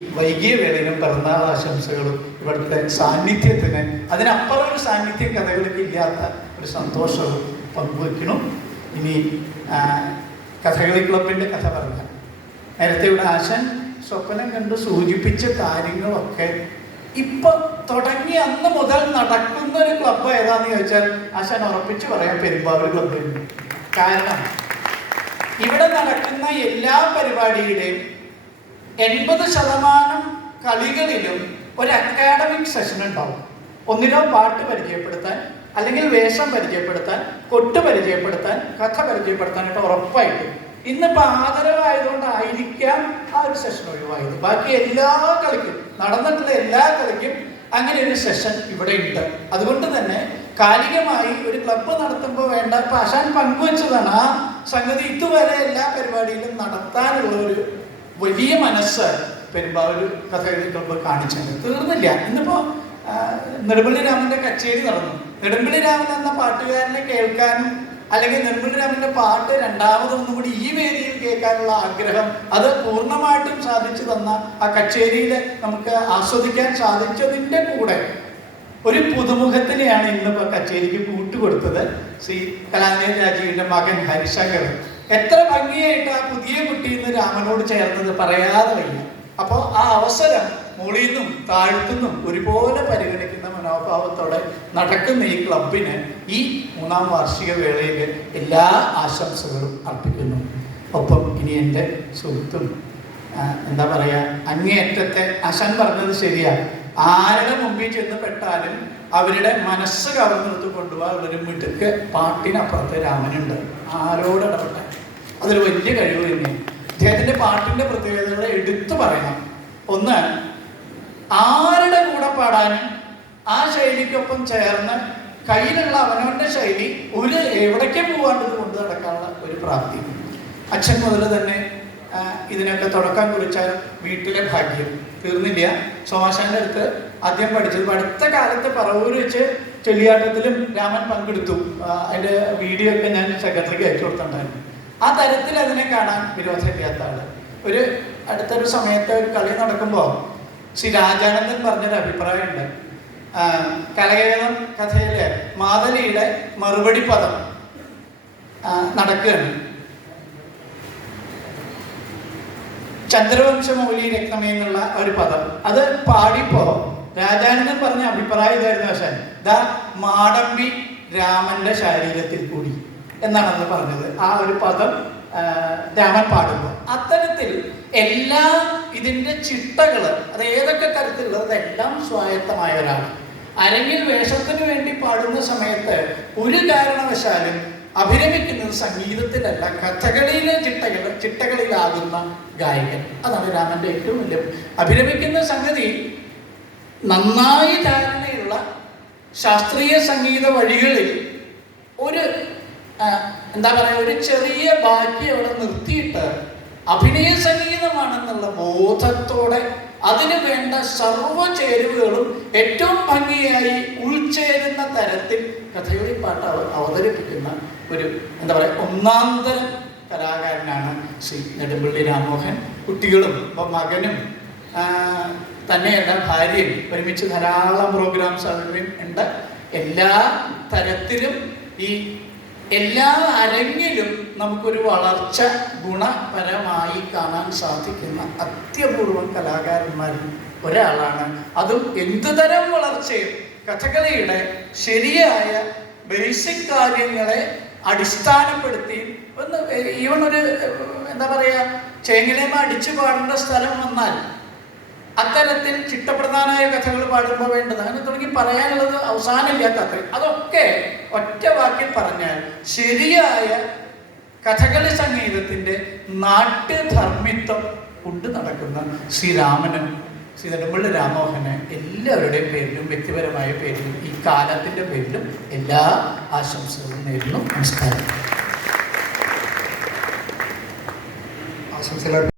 വൈകിയ വേളയിലും പിറന്നാൾ ആശംസകളും ഇവിടുത്തെ സാന്നിധ്യത്തിന് അതിനപ്പുറം ഒരു സാന്നിധ്യം കഥകളിക്ക് ഇല്ലാത്ത ഒരു സന്തോഷവും പങ്കുവയ്ക്കണം. ഇനി കഥകളി ക്ലബിൻ്റെ കഥ പറഞ്ഞാൽ നേരത്തെ ഇവിടെ ആശാൻ സ്വപ്നം കണ്ട് സൂചിപ്പിച്ച കാര്യങ്ങളൊക്കെ ഇപ്പൊ തുടങ്ങി അന്ന് മുതൽ നടക്കുന്ന ഒരു ക്ലബ്ബ് ഏതാന്ന് ചോദിച്ചാൽ ആശാൻ ഉറപ്പിച്ച് പറയാം പെരുമ്പാവൂർ ക്ലബ്ബ്. കാരണം ഇവിടെ നടക്കുന്ന എല്ലാ പരിപാടിയുടെയും 80% കളികളിലും ഒരു അക്കാഡമിക് സെഷൻ ഉണ്ടാവും. ഒന്നിലോ പാട്ട് പരിചയപ്പെടുത്താൻ, അല്ലെങ്കിൽ വേഷം പരിചയപ്പെടുത്താൻ, കൊട്ട് പരിചയപ്പെടുത്താൻ, കഥ പരിചയപ്പെടുത്താനായിട്ട് ഉറപ്പായിട്ടും. ഇന്നിപ്പോൾ ആദരവായതുകൊണ്ടായിരിക്കാം ആ ഒരു സെഷൻ ഒഴിവായത്. ബാക്കി എല്ലാ കളിക്കും നടന്നിട്ടുള്ള എല്ലാ കളിക്കും അങ്ങനെ ഒരു സെഷൻ ഇവിടെ ഉണ്ട്. അതുകൊണ്ട് തന്നെ കാലികമായി ഒരു ക്ലബ്ബ് നടത്തുമ്പോൾ വേണ്ട ഇപ്പം ആശാൻ പങ്കുവെച്ചതാണ് ആ സംഗതി ഇതുവരെ എല്ലാ പരിപാടിയിലും നടത്താനുള്ള ഒരു വലിയ മനസ്സ് പെരുമ്പാവൂർ കഥകളി ക്ലബ്ബ് കാണിച്ചത്. തീർന്നില്ല. ഇന്നിപ്പോൾ നെടുമ്പള്ളി രാമൻ്റെ കച്ചേരി നടന്നു. നെടുമ്പള്ളി രാമൻ എന്ന പാട്ടുകാരനെ കേൾക്കാനും അല്ലെങ്കിൽ നെടുമ്പള്ളി രാമൻ്റെ പാട്ട് രണ്ടാമതൊന്നും കൂടി ഈ വേദിയിൽ കേൾക്കാനുള്ള ആഗ്രഹം അത് പൂർണ്ണമായിട്ടും സാധിച്ചു തന്ന ആ കച്ചേരിയിൽ നമുക്ക് ആസ്വദിക്കാൻ സാധിച്ചതിൻ്റെ കൂടെ ഒരു പുതുമുഖത്തിനെയാണ് ഇന്നിപ്പോൾ കച്ചേരിക്ക് കൂട്ടുകൊടുത്തത് ശ്രീ കലാനിധി രാജീവിൻ്റെ മകൻ ഹരിശങ്കർ. എത്ര ഭംഗിയായിട്ട് ആ പുതിയ കുട്ടി ഇന്ന് രാമനോട് ചേർന്നത് പറയാതെ വയ്യ. അപ്പോൾ ആ അവസരം മുകളിൽ നിന്നും താഴ്ത്തുന്നും ഒരുപോലെ പരിഗണിക്കുന്ന മനോഭാവത്തോടെ നടക്കുന്ന ഈ ക്ലബിന് ഈ 3ാം വാർഷിക വേളയിൽ എല്ലാ ആശംസകളും അർപ്പിക്കുന്നു. ഒപ്പം ഇനി എൻ്റെ സുഹൃത്തും എന്താ പറയുക, അങ്ങേയറ്റത്തെ ആശാൻ പറഞ്ഞത് ശരിയാണ്. ആരുടെ മുമ്പിൽ ചെന്ന് പെട്ടാലും അവരുടെ മനസ്സ് കവർന്നെടുത്ത് കൊണ്ടുപോകാൻ ഒരു മിടുക്ക് പാട്ടിനപ്പുറത്ത് രാമനുണ്ട്. ആരോട് ഇടപെട്ടാൽ അതൊരു വലിയ കഴിവ് തന്നെയാണ്. അദ്ദേഹത്തിൻ്റെ പാട്ടിൻ്റെ പ്രത്യേകതകളെ എടുത്തു പറയണം. ഒന്ന്, ആരുടെ കൂടെ പാടാനും ആ ശൈലിക്കൊപ്പം ചേർന്ന് കയ്യിലുള്ള അവനവൻ്റെ ശൈലി ഒരു എവിടേക്ക് പോകാണ്ടത് കൊണ്ട് നടക്കാനുള്ള ഒരു പ്രാപ്തി. അച്ഛൻ മുതൽ തന്നെ ഇതിനൊക്കെ തുടക്കം കുറിച്ചാൽ വീട്ടിലെ ഭാഗ്യം തീർന്നില്ല. സോമാശാന്റെ അടുത്ത് ആദ്യം പഠിച്ചത് അടുത്ത കാലത്ത് പറവൂർ വെച്ച് ചെളിയാട്ടത്തിലും രാമൻ പങ്കെടുത്തു. അതിൻ്റെ വീഡിയോ ഒക്കെ ഞാൻ സെക്രട്ടറിക്ക് അയച്ചു കൊടുത്തിട്ടുണ്ടായിരുന്നു. ആ തരത്തിൽ അതിനെ കാണാൻ വിരോധമില്ലാത്ത ആള്. ഒരു അടുത്തൊരു സമയത്ത് ഒരു കളി നടക്കുമ്പോൾ ശ്രീ രാജാനന്ദൻ പറഞ്ഞൊരു അഭിപ്രായമുണ്ട്. കലകേളം കഥയിലെ മാതലിയുടെ മറുപടി പദം നടക്കുകയാണ്. ചന്ദ്രവംശമൗലി രത്നമേ എന്നുള്ള ഒരു പദം അത് പാടിപ്പോ രാജാനന്ദൻ പറഞ്ഞ അഭിപ്രായം ഇതായിരുന്നു. പക്ഷേ ദാ മാടമ്പി രാമന്റെ ശരീരത്തിൽ കൂടി എന്നാണ് അന്ന് പറഞ്ഞത്. ആ ഒരു പദം രാമൻ പാടുമ്പോൾ അത്തരത്തിൽ എല്ലാ ഇതിൻ്റെ ചിട്ടകൾ അത് ഏതൊക്കെ തരത്തിലുള്ളത് അതെല്ലാം സ്വായത്തമായ ഒരാൾ അരങ്ങിൽ വേഷത്തിന് വേണ്ടി പാടുന്ന സമയത്ത് ഒരു കാരണവശാലും അഭിരമിക്കുന്നത് സംഗീതത്തിലല്ല, കഥകളിയിലെ ചിട്ടകളിലാകുന്ന ഗായകൻ. അതാണ് രാമൻ്റെ ഏറ്റവും വലിയ അഭിരമിക്കുന്ന സംഗതി. നന്നായി ധാരണയുള്ള ശാസ്ത്രീയ സംഗീത വഴികളിൽ ഒരു എന്താ പറയുക, ഒരു ചെറിയ ബാക്കി അവിടെ നിർത്തിയിട്ട് അഭിനയ സംഗീതമാണെന്നുള്ള ബോധത്തോടെ അതിന് വേണ്ട സർവ്വ ചേരുവകളും ഏറ്റവും ഭംഗിയായി ഉൾച്ചേരുന്ന തരത്തിൽ കഥകളി പാട്ട് അവതരിപ്പിക്കുന്ന ഒരു എന്താ പറയുക ഒന്നാന്തരം കലാകാരനാണ് ശ്രീ നെടുമ്പള്ളി രാമോഹൻ. കുട്ടികളും ഇപ്പം മകനും തന്നെയല്ല ഭാര്യയും ഒരുമിച്ച് ധാരാളം പ്രോഗ്രാംസ് അവരും ഉണ്ട്. എല്ലാ തരത്തിലും ഈ എല്ലാ അരങ്ങിലും നമുക്കൊരു വളർച്ച ഗുണപരമായി കാണാൻ സാധിക്കുന്ന അത്യപൂർവം കലാകാരന്മാരിൽ ഒരാളാണ്. അതും എന്തുതരം വളർച്ചയും കഥകളിയുടെ ശരിയായ ബേസിക് കാര്യങ്ങളെ അടിസ്ഥാനപ്പെടുത്തി ഒന്ന് ഈവൺ ഒരു എന്താ പറയുക ചേങ്ങലേമ അടിച്ചു പാടേണ്ട സ്ഥലം വന്നാൽ അത്തരത്തിൽ ചിട്ടപ്രധാനമായ കഥകൾ പാടുമ്പോൾ വേണ്ടത് അങ്ങനെ തുടങ്ങി പറയാനുള്ളത് അവസാനമില്ലാത്ത അത്രയും അതൊക്കെ ഒറ്റ വാക്കിൽ പറഞ്ഞാൽ ശരിയായ കഥകളി സംഗീതത്തിൻ്റെ നാട്യധർമ്മിത്വം കൊണ്ട് നടക്കുന്ന ശ്രീരാമനും ശ്രീ നെടുമ്പള്ളി രാമോഹന് എല്ലാവരുടെയും പേരിലും വ്യക്തിപരമായ പേരിലും ഈ കാലത്തിൻ്റെ പേരിലും എല്ലാ ആശംസകളും നേരുന്നു. നമസ്കാരം. ആശംസകൾ.